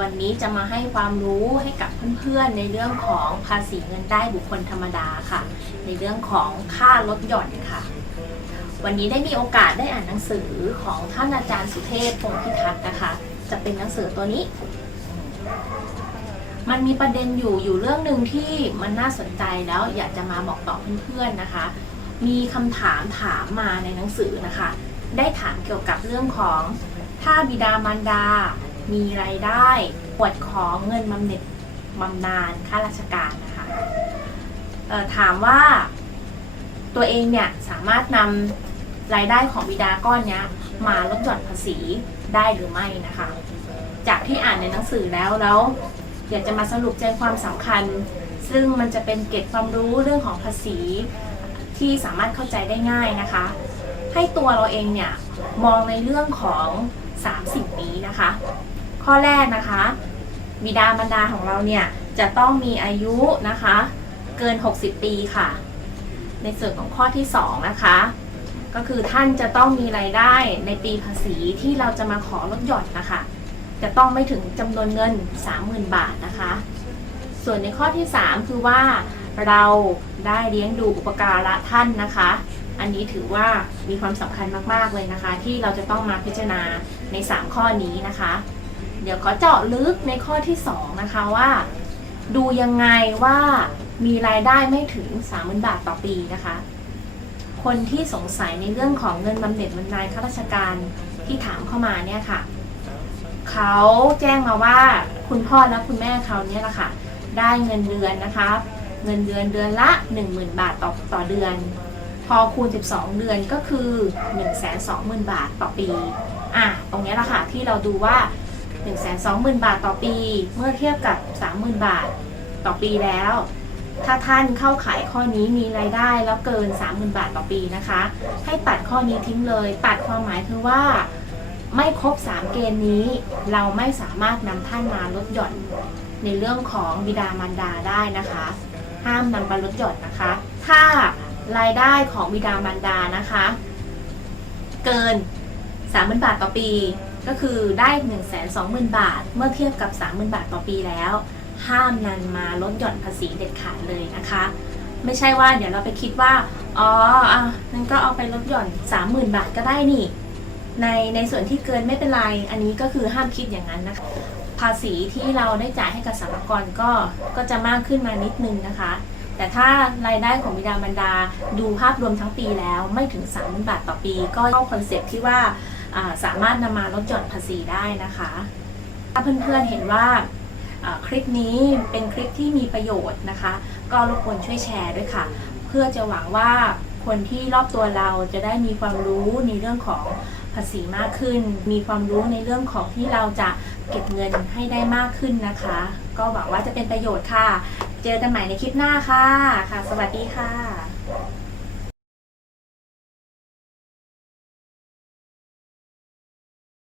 วันนี้จะมาให้ความรู้ให้กับเพื่อนๆ ในเรื่องของภาษีเงินได้บุคคลธรรมดาค่ะ ในเรื่องของค่าลดหย่อนค่ะ วันนี้ได้มีโอกาสได้อ่านหนังสือของท่านอาจารย์สุเทพพงศ์พิทักษ์นะคะ จะเป็นหนังสือตัวนี้ มันมีประเด็นอยู่อยู่เรื่องหนึ่งที่มันน่าสนใจแล้วอยากจะมาบอกต่อเพื่อนๆนะคะ มีคำถามถามมาในหนังสือนะคะ ได้ถามเกี่ยวกับเรื่องของถ้าบิดามารดา มีรายได้ปวดของเงินบำเหน็จบำนาญข้าราชการนะคะถามว่าตัวเองเนี่ยสามารถนำรายได้ของบิดาก้อนเนี้ยมาลดหย่อนภาษีได้หรือไม่นะคะ จากที่อ่านในหนังสือแล้วแล้วอยากจะมาสรุปใจความสำคัญ ซึ่งมันจะเป็นเกร็ดความรู้เรื่องของภาษีที่สามารถเข้าใจได้ง่ายนะคะ ให้ตัวเราเองเนี่ยมองในเรื่องของ 3 สิ่งนี้นะคะ ข้อแรกนะคะ บิดามารดาของเราเนี่ยจะต้องมีอายุนะคะ เกิน 60 ปีค่ะ ในส่วนของข้อที่ 2 นะคะ ก็คือท่านจะต้องมีรายได้ในปีภาษีที่เราจะมาขอลดหย่อนนะคะ จะต้องไม่ถึงจำนวนเงิน 30,000 บาทนะคะ ส่วนในข้อที่ 3 คือว่าเราได้เลี้ยงดูอุปการะท่านนะคะ อันนี้ถือว่ามีความสำคัญมาก ๆ เลยนะคะ ที่เราจะต้องมาพิจารณาใน 3 ข้อนี้นะคะ เดี๋ยวขอเจาะลึกในข้อที่ 2 นะคะว่า ดูยังไงว่ามีรายได้ไม่ถึง 30,000 บาทต่อปีนะคะ คนที่สงสัยในเรื่องของเงินบำเหน็จบำนาญข้าราชการที่ถามเข้ามาเนี่ยค่ะ เขาแจ้งมาว่าคุณพ่อและคุณแม่เขาเนี่ยแหละค่ะ ได้เงินเดือนนะคะ เงินเดือนเดือนละ 10,000 บาทต่อต่อเดือน พอคูณ 12 เดือนก็คือ 120,000 บาทต่อปี อะ ตรงนี้แหละค่ะที่เราดูว่า 120,000 บาทต่อปี เมื่อเทียบกับ 30,000 บาทต่อปีแล้ว ถ้าท่านเข้าขายข้อนี้มีรายได้แล้วเกิน 30,000 บาทต่อปีนะคะ ให้ตัดข้อนี้ทิ้งเลย ตัดความหมายคือว่าไม่ครบ 3 เกณฑ์นี้ เราไม่สามารถนำท่านมาลดหย่อน ในเรื่องของบิดามารดาได้นะคะ ห้ามนำไปลดหย่อนนะคะ ถ้ารายได้ของบิดามารดานะคะ เกิน 3,000 บาทต่อปี ก็คือได้ 120,000 บาท เมื่อเทียบกับ 30,000 บาทต่อปีแล้ว ห้ามนำมาลดหย่อนภาษีเด็ดขาดเลยนะคะ ไม่ใช่ว่าเดี๋ยวเราไปคิดว่า อ๋ออะนั่นก็เอาไปลดหย่อน 30,000 บาทก็ได้นี่ ในในส่วนที่เกินไม่เป็นไร อันนี้ก็คือห้ามคิดอย่างนั้นนะคะ ภาษีที่เราได้จ่ายให้กับสรรพากรก็ก็จะมากขึ้นมานิดนึงนะคะแต่ถ้ารายได้ของบิดามารดาดูภาพรวมทั้งปีแล้วไม่ถึง3 0 0 0 0บาทต่อปี ก็เข้าคอนเซ็ปต์ที่ว่า สามารถนำมาลดหย่อนภาษีได้นะคะ ถ้าเพื่อนๆเห็นว่าคลิปนี้เป็นคลิปที่มีประโยชน์นะคะ ก็รบกวนช่วยแชร์ด้วยค่ะ เพื่อจะหวังว่าคนที่รอบตัวเราจะได้มีความรู้ในเรื่องของภาษีมากขึ้น มีความรู้ในเรื่องของที่เราจะเก็บเงินให้ได้มากขึ้นนะคะ ก็หวังว่าจะเป็นประโยชน์ค่ะ เจอกันใหม่ในคลิปหน้าค่ะ ค่ะ สวัสดีค่ะ